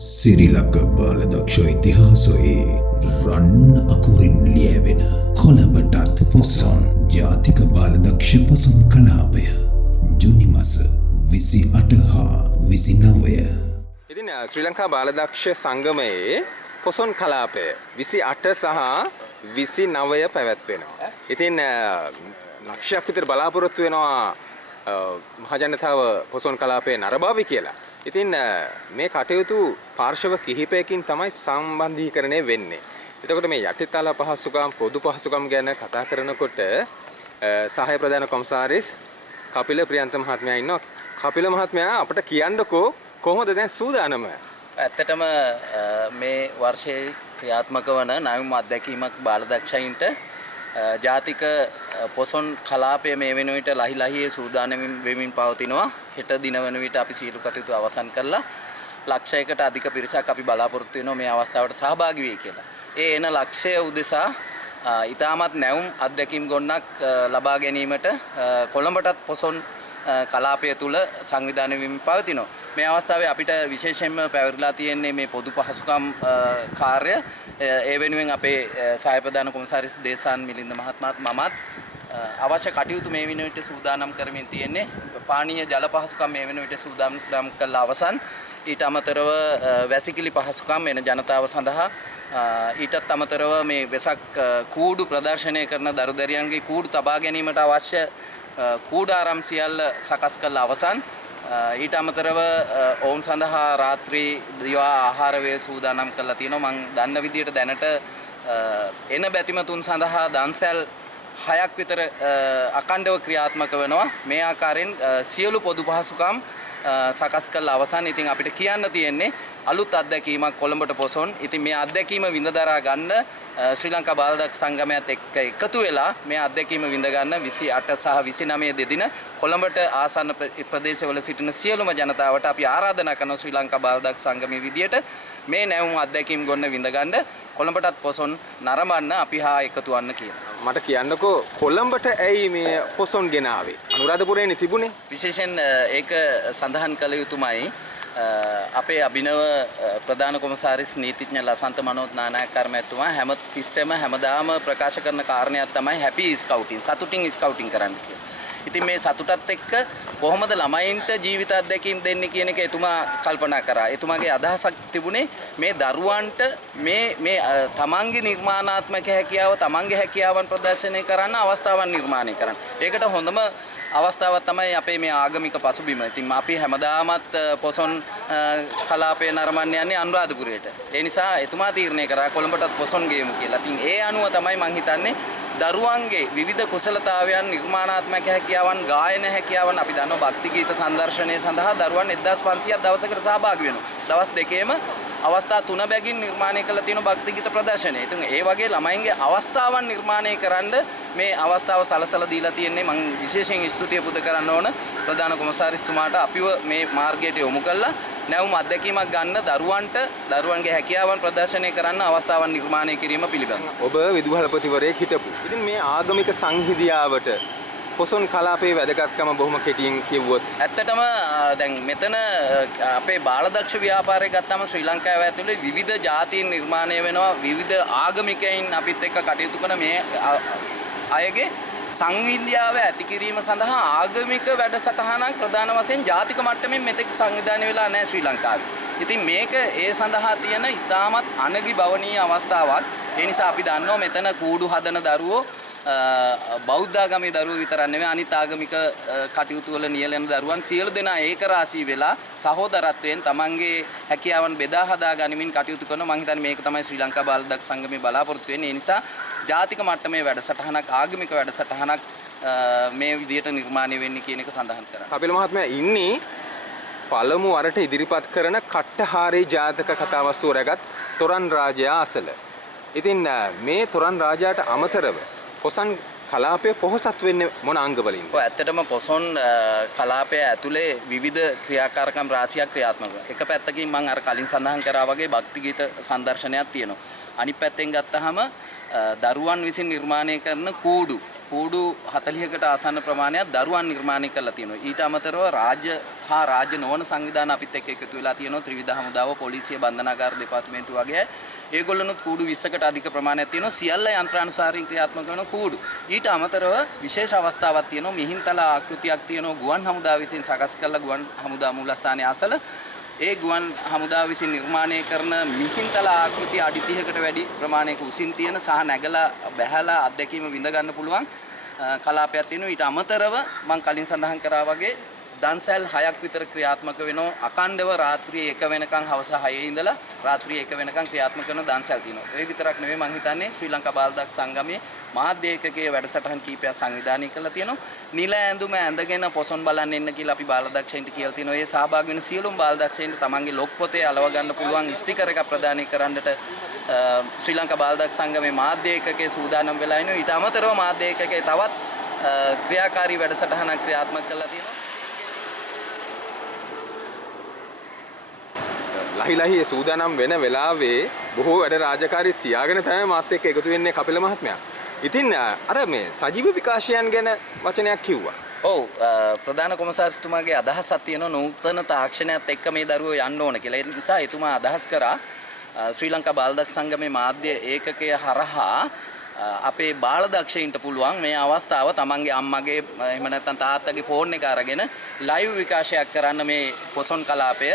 සිරිලක බාලදක්ෂ ඉතිහාසයේ රන් අකුරින් ලියවෙන කොළඹටත් පොසොන් ජාතික බාලදක්ෂ පොසොන් කලාපය ජුනි මස 28 හා 29. ඉතින් ශ්‍රී ලංකා බාලදක්ෂ සංගමයේ පොසොන් කලාපය 28 සහ 29 පැවැත්වෙනවා. ඉතින් ලක්ෂයක් විතර බලාපොරොත්තු වෙනවා මහජනතාව පොසොන් කලාපයේ නරඹාවි කියලා. ඉතින් මේ කටයුතු පාර්ශව කිහිපයකින් තමයි සම්බන්ධීකරණය වෙන්නේ. එතකොට මේ යටිතල පහසුකම් පොදු පහසුකම් ගැන කතා කරනකොට සහාය ප්‍රධාන කොමසාරිස් කපිල ප්‍රියන්ත මහත්මයා ඉන්නවා. කපිල මහත්මයා අපිට කියන්නකෝ කොහොමද දැන් සූදානම? ඇත්තටම මේ වර්ෂයේ ක්‍රියාත්මක වන නවීන අත්දැකීමක් බාලදක්ෂයින්ට ජාතික පොසොන් කලාපය මේ වෙන විට ලහිලහියේ සූදානම් වෙමින් පවතිනවා. හෙට දින වන විට අපි සියලු කටයුතු අවසන් කරලා ලක්ෂයකට අධික පිරිසක් අපි බලාපොරොත්තු වෙනවා මේ අවස්ථාවට සහභාගී වෙයි කියලා. ඒ එන ලක්ෂය උදෙසා ඊටමත් නැවුම් අත්දැකීම් ගොන්නක් ලබා ගැනීමට කොළඹටත් පොසොන් කලාපය තුල සංවිධානය වෙමින් පවතිනවා. මේ අවස්ථාවේ අපිට විශේෂයෙන්ම පැවරලා තියෙන්නේ මේ පොදු පහසුකම් කාර්ය. ඒ වෙනුවෙන් අපේ සහාය ප්‍රධාන කොමසාරිස් දේශාන් මිලින්ද මහත්මයාත් මමත් අවශ්‍ය කටයුතු මේ වෙන විට සූදානම් කරමින් තියෙන්නේ. පානීය ජල පහසුකම් මේ වෙන විට සූදානම් කළා අවසන්. ඊට අමතරව වැසිකිලි පහසුකම් එන ජනතාව සඳහා ඊටත් අමතරව මේ වෙසක් කූඩු ප්‍රදර්ශනය කරන දරුදරියන්ගේ කූඩු තබා ගැනීමට අවශ්‍ය කූඩාරම් සියල්ල සකස් කළ අවසන්. ඊට අමතරව ඔවුන් සඳහා රාත්‍රී දිවා ආහාර වේල් සූදානම් කරලා තියෙනවා. මම දන්න විදිහට දැනට එන බැතිමතුන් සඳහා දන්සැල් 6ක් විතර අඛණ්ඩව ක්‍රියාත්මක වෙනවා. මේ ආකාරයෙන් සියලු පොදු පහසුකම් සකස් කළ අවසන්. ඉතින් අපිට කියන්න තියෙන්නේ අලුත් අත්දැකීමක් කොළඹට පොසොන්. ඉතින් මේ අත්දැකීම විඳ දරා ගන්න ශ්‍රී ලංකා බාලදක්ෂ සංගමයත් එක්ක එකතු වෙලා මේ අත්දැකීම විඳ ගන්න 28 සහ 29 දෙදින කොළඹට ආසන්න ප්‍රදේශවල සිටින සියලුම ජනතාවට අපි ආරාධනා කරනවා ශ්‍රී ලංකා බාලදක්ෂ සංගමයේ විදියට මේ නැවුම් අත්දැකීම් ගොන්න විඳ ගන්න කොළඹටත් පොසොන් නරඹන්න අපි හා එකතු වන්න කියලා. මට කියන්නකෝ කොළඹට ඇයි මේ පොසොන් ගෙනාවේ? අනුරාධපුරේනේ තිබුණේ. විශේෂයෙන් ඒක සඳහන් කළ යුතුමයි. අපේ අභිනව ප්‍රධාන කොමසාරිස් නීතිඥ ලසන්ත මනෝත් නානායක කර්මතුමා හැම තිස්සෙම හැමදාම ප්‍රකාශ කරන කාරණයක් තමයි හැපි ස්කවුටින් සතුටින් ස්කවුටින් කරන්න කියලා. ඉතින් මේ සතුටත් එක්ක කොහොමද ළමයින්ට ජීවිත අත්දැකීම් දෙන්නේ කියන එක එතුමා කල්පනා කරා. එතුමාගේ අදහසක් තිබුණේ මේ දරුවන්ට මේ තමන්ගේ නිර්මාණාත්මක හැකියාව තමන්ගේ හැකියාවන් ප්‍රදර්ශනය කරන්න අවස්ථාවක් නිර්මාණය කරන්න. ඒකට හොඳම අවස්ථාවක් තමයි අපේ මේ ආගමික පසුබිම. ඉතින් අපි හැමදාමත් පොසොන් කලාපය නරඹන්න යන්නේ අනුරාධපුරයට. ඒ නිසා එතුමා තීරණය කරා කොළඹටත් පොසොන් ගේමු කියලා. ඉතින් ඒ අනුව තමයි මම හිතන්නේ දරුවන්ගේ විවිධ කුසලතාවයන් නිර්මාණාත්මක හැකියාවන් ගායන හැකියාවන් අපි දන්නවා භක්ති ගීත සංදර්ශනය සඳහා දරුවන් 1500ක් දවසකට සහභාගී වෙනවා. දවස් දෙකේම අවස්ථා 3 බැගින් නිර්මාණය කළ තියෙන භක්ති ගීත ප්‍රදර්ශනය. ඉතින් ඒ වගේ ළමයින්ගේ අවස්ථාවන් නිර්මාණය කරන්න මේ අවස්ථාව සලසලා දීලා තියෙන්නේ. මම විශේෂයෙන් ස්තුතිය පුද කරන්න ඕන ප්‍රධාන කොමසාරිස්තුමාට අපිව මේ මාර්ගයට යොමු කළා. නැවුම් අත්දැකීමක් ගන්න දරුවන්ගේ හැකියාවන් ප්‍රදර්ශනය කරන්න අවස්ථාවන් නිර්මාණය කිරීම පිළිබඳව. ඔබ විදුහල්පතිවරයෙක් හිටපු. ඉතින් මේ ආගමික සංහිඳියාවට පොසොන් කලාපයේ වැදගත්කම බොහොම කෙටියෙන් කිව්වොත් ඇත්තටම දැන් මෙතන අපේ බාලදක්ෂ ව්‍යාපාරය ගත්තාම ශ්‍රී ලංකාව ඇතුලේ විවිධ ජාතීන් නිර්මාණය වෙනවා. විවිධ ආගමිකයින් අපිත් එක්ක කටයුතු කරන මේ අයගේ සංවිධානය ඇති කිරීම සඳහා ආගමික වැඩසටහනක් ප්‍රධාන වශයෙන් ජාතික මට්ටමින් මෙතෙක් සංවිධානය වෙලා නැහැ ශ්‍රී ලංකාවේ. ඉතින් මේක ඒ සඳහා තියෙන ඉතාමත් අනගි භවනීය අවස්ථාවක්. ඒ නිසා අපි දන්නවා මෙතන කූඩු හදන දරුවෝ බෞද්ධ ආගමේ දරුවෝ විතරක් නෙවෙයි අනිත් ආගමික කටයුතු වල නියැලෙන දරුවන් සියලු දෙනා ඒකරාශී වෙලා සහෝදරත්වයෙන් තමන්ගේ හැකියාවන් බෙදා හදා ගනිමින් කටයුතු කරනවා. මම හිතන්නේ මේක තමයි ශ්‍රී ලංකා බාලදක්ෂ සංගමේ බලාපොරොත්තු වෙන්නේ. ඒ නිසා ජාතික මට්ටමේ වැඩසටහනක් ආගමික වැඩසටහනක් මේ විදියට නිර්මාණය වෙන්නේ කියන එක සඳහන් කරා. කපිල මහත්මයා ඉන්නේ පළමු වරට ඉදිරිපත් කරන කට්ටහාරේ ජාතක කතාවස්තු රැගත් තොරන් රාජයා අසල. ඉතින් මේ තොරන් රාජයාට අමතරව පොසොන් කලාපය පොහොසත් වෙන්නේ මොන අංගවලින්ද? ඔව් ඇත්තටම පොසොන් කලාපය ඇතුලේ විවිධ ක්‍රියාකාරකම් රාශියක් ක්‍රියාත්මක වෙනවා. එක පැත්තකින් මම අර කලින් සඳහන් කරා වගේ භක්ති ගීත සංදර්ශනයක් තියෙනවා. අනිත් පැත්තෙන් ගත්තාම දරුවන් විසින් නිර්මාණය කරන කූඩු කූඩු 40කට ආසන්න ප්‍රමාණයක් දරුවන් නිර්මාණය කරලා තියෙනවා. ඊට අමතරව රාජ්‍ය හා රාජ්‍ය නොවන සංවිධාන අපිත් එක්ක එකතු වෙලා තියෙනවා. ත්‍රිවිධ හමුදාව, පොලිසිය, බන්ධනාගාර දෙපාර්තමේන්තුව වගේ. ඒගොල්ලොනුත් කූඩු 20කට අධික ප්‍රමාණයක් තියෙනවා. සියල්ල යන්ත්‍රානුසාරින් ක්‍රියාත්මක වෙන කූඩු. ඊට අමතරව විශේෂ අවස්ථාවක් තියෙනවා. මිහින්තලා ආකෘතියක් තියෙනවා. ගුවන් හමුදාව විසින් සකස් කළ ගුවන් හමුදා මූලස්ථානයේ අසල ඒ ගුවන් හමුදාව විසින් නිර්මාණය කරන මිහින්තල ආකෘති අඩි 30කට වැඩි ප්‍රමාණයක උසින් තියෙන සහ නැගලා බැහැලා අත්දැකීම විඳ ගන්න පුළුවන් කලාපයක් තියෙනවා. ඊට අමතරව මම කලින් සඳහන් කරා වගේ දන්සැල් 6ක් විතර ක්‍රියාත්මක වෙනවා. අකණ්ඩව රාත්‍රියේ 1 වෙනකන් හවස 6 ඉඳලා රාත්‍රියේ 1 වෙනකන් ක්‍රියාත්මක කරන දන්සැල් තියෙනවා. ඒ විතරක් නෙවෙයි මම හිතන්නේ ශ්‍රී ලංකා බාලදක්ෂ සංගමයේ මාධ්‍ය ඒකකයේ වැඩසටහන් කීපයක් සංවිධානය කරලා තියෙනවා. නිල ඇඳුම ඇඳගෙන පොසොන් බලන්න එන්න කියලා අපි බාලදක්ෂයින්ට කියලා තියෙනවා. ඒ සහභාගී වෙන සියලුම බාලදක්ෂයින්ට තමන්ගේ ලොක් පොතේ අලව ගන්න පුළුවන් ස්ටිකර් එකක් ප්‍රදානය කරන්නට ශ්‍රී ලංකා බාලදක්ෂ සංගමයේ මාධ්‍ය ඒකකයේ සූදානම් වෙලා ඉනවා. ඊට අමතරව මාධ්‍ය ඒකකයේ තවත් ක්‍රියාකාරී වැඩසටහනක් ක්‍රියාත්මක කරලා තියෙනවා. ලහි සූදානම් වෙන වෙලාවේ බොහෝ වැඩ රාජකාරී තියාගෙන තමයි මාත් එක්ක එකතු වෙන්නේ කපිල මහත්මයා. ඉතින් අර මේ සජීව විකාශයන් ගැන වචනයක් කිව්වා. ඔව් ප්‍රධාන කොමසාරිස්තුමාගේ අදහසක් තියෙනවා නූතන තාක්ෂණයත් එක්ක මේ දරුවෝ යන්න ඕන කියලා. ඒ නිසා එතුමා අදහස් කරා ශ්‍රී ලංකා බාලදක්ෂ සංගමේ මාධ්‍ය ඒකකය හරහා අපේ බාලදක්ෂයින්ට පුළුවන් මේ අවස්ථාව තමන්ගේ අම්මගේ එහෙම නැත්නම් තාත්තගේ ෆෝන් එක අරගෙන ලයිව් විකාශයක් කරන්න මේ පොසොන් කලාපය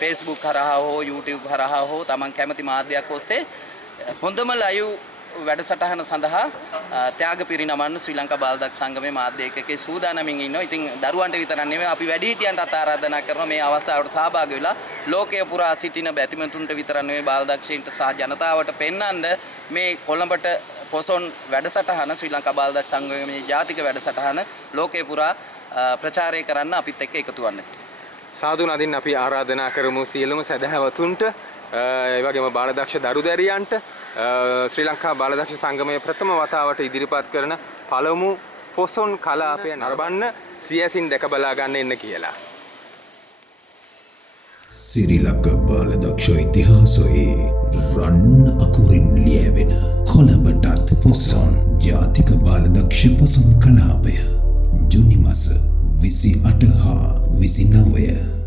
Facebook හරහා හෝ YouTube හරහා හෝ තමන් කැමති මාධ්‍යයක් ඔස්සේ හොඳම ලයිව් වැඩසටහන සඳහා ත්‍යාග පිරිනමන්න ශ්‍රී ලංකා බාලදක්ෂ සංගමේ මාධ්‍ය ඒකකයේ සූදානමින් ඉන්නවා. ඉතින් දරුවන්ට විතරක් නෙවෙයි අපි වැඩිහිටියන්ටත් ආරාධනා කරනවා මේ අවස්ථාවට සහභාගී වෙලා ලෝකයේ පුරා සිටින බැතිමතුන්ට විතරක් නෙවෙයි බාලදක්ෂයින්ට සහ ජනතාවට පෙන්වන්න මේ කොළඹට පොසොන් වැඩසටහන ශ්‍රී ලංකා බාලදක්ෂ සංගමයේ ජාතික වැඩසටහන ලෝකයේ පුරා ප්‍රචාරය කරන්න අපිත් එක්ක එකතු වෙන්න. සාදු නදින් අපි ආරාධනා කරමු සියලුම සදහැවතුන්ට ඒ වගේම බාලදක්ෂ දරුදැරියන්ට ශ්‍රී ලංකා බාලදක්ෂ සංගමයේ ප්‍රථම වතාවට ඉදිරිපත් කරන පළමු පොසොන් කලාපය නරඹන්න සියසින් දැක බලා ගන්න එන්න කියලා. ශ්‍රී ලංකා බාලදක්ෂ ඉතිහාසයේ රන් අකුරින් ලියවෙන කොළඹටත් පොසොන් ජාතික බාලදක්ෂ පොසොන් කලාපය ජුනි මාස 28 හා 29